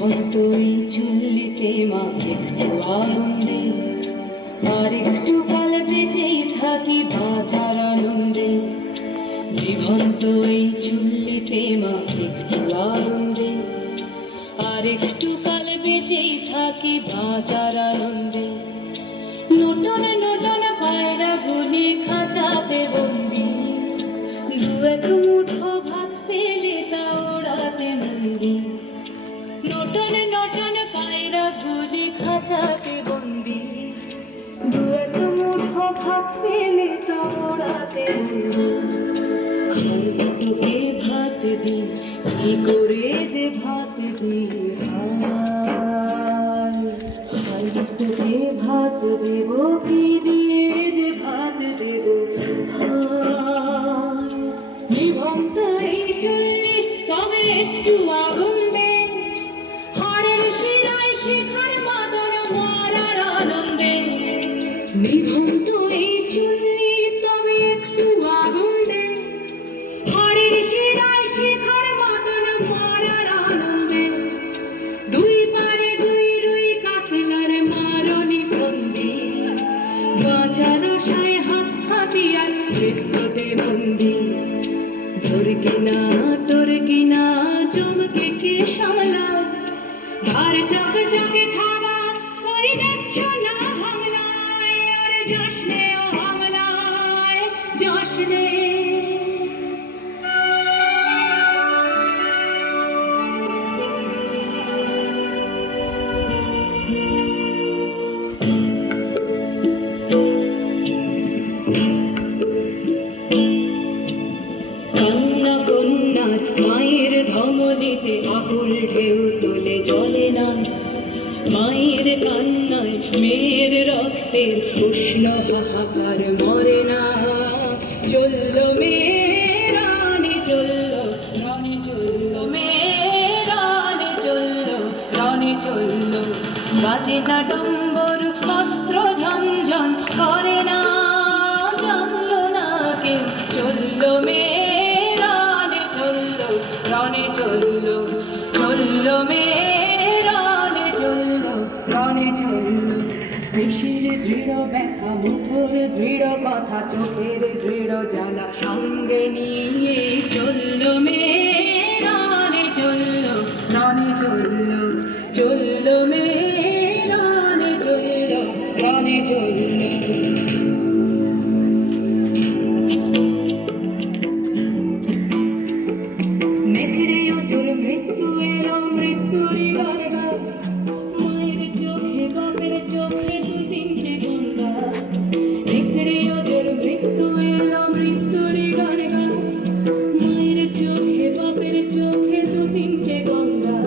ভক্তই চুল্লিতে মা একটু আগুন দে, আর একটু কাল বেঁচেই থাকি বাঁচার আনন্দে। জীবন্ত এই চুল্লিতে মা একটু আগুন দে, আর একটু কাল বেঁচেই থাকি বাঁচার আনন্দে। নতুন নতুন পায়রা গুলি খাঁচাতে বন্দি, দু এক মুঠো ভাত পেলে তা ওড়াতে নন্দি। নতুন নতুন পায়রা গুলি খাঁচাতে বন্দি, দু এক মুঠো ভাত পেলে তা ওড়াতে নন্দি। ভাত দি কি করে যে ভাত দি, তোকে ভাত দেব কি দিয়ে যে ভাত দেব। নিভন্ত এই চুল্লি তবে একটু আগুন দে, হাড়ের শিরায় শিখার মাদন মারার আনন্দে। নিভন্ত এই চুল্লি তবে একটু আগুন দে, হাড়ের শিরায় শিখার মাদন মারার আনন্দে। দুই পারে দুই রুই কাতলার মারনি বন্দি, বাঁচার আশায় হাত হাতিয়ার মৃত্যুতে বন্দি। তোর কিনা চমকে কে সামলায়, ধার চকে চকে খাওয়া ওই দেখছো না হামলায়। আর যাসনে ও হামলায় যাসনে। কান্না কন্যা মায়ের ধমনীতে আকুল ঢেউ তোলে জলে না, মায়ের কান্নায় মেয়ের রক্তের উষ্ণ হাহাকার মরে না। চলল মেয়ে রানী চলল, রানী চলল মেয়ে রানী চলল, রানী চলল। বাজে না ডম্বর অস্ত্র ঝনঝন করে না, জানলো না কেউ। চলল মেয়ে রানী চলল, রানী চলল, চলল মেয়ে রানী চলল, রানী চলল। কৃষির দৃঢ় ব্যথা, মুঠোর দৃঢ় কথা, চোখের দৃঢ় জ্বালা সঙ্গে নিয়ে চলল মেয়ে রানী চলল, রানী চলল, চলল মেয়ে রানী চলল, রানী চলল। নেকড়ে ওজোর মৃত্যু এলো, মৃত্যুরই গান গায়, মায়ের চোখে বাপের চোখে দু তিনটে গঙ্গা। নেকড়ে ওজোর মৃত্যু এলো, মৃত্যুরই গান গায়, মায়ের চোখে বাপের চোখে দু তিনটে গঙ্গা।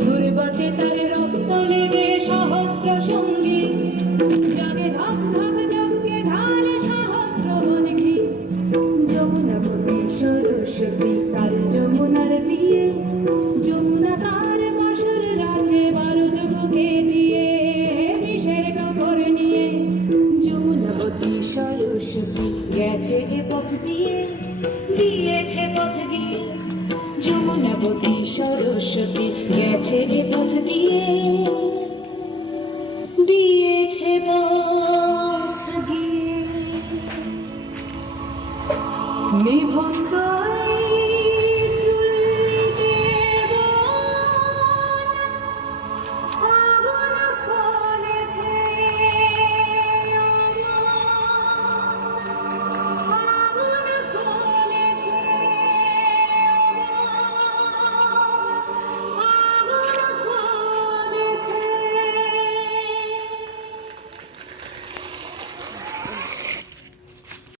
ঘুরবাতে তার রক্ত লেগে সহস্র সঙ্গী, জাগে ধাক ধাক যজ্ঞে ঢালে সহস্র বনঘি। যমুনাবতী সরস্বতী তার যমুনার বিয়ে, যমুনা তার বাসর রাজে বারুদ বুকে দিয়ে, বিষের কাপড় নিয়ে। যমুনাবতী সরস্বতী গেছে যে পথ দিয়ে, দিয়েছে পথ দিয়ে। যমুনাবতী সরস্বতী গেছে যে পথ দিয়ে, দিয়েছে পথ দিয়ে। নিভন্ত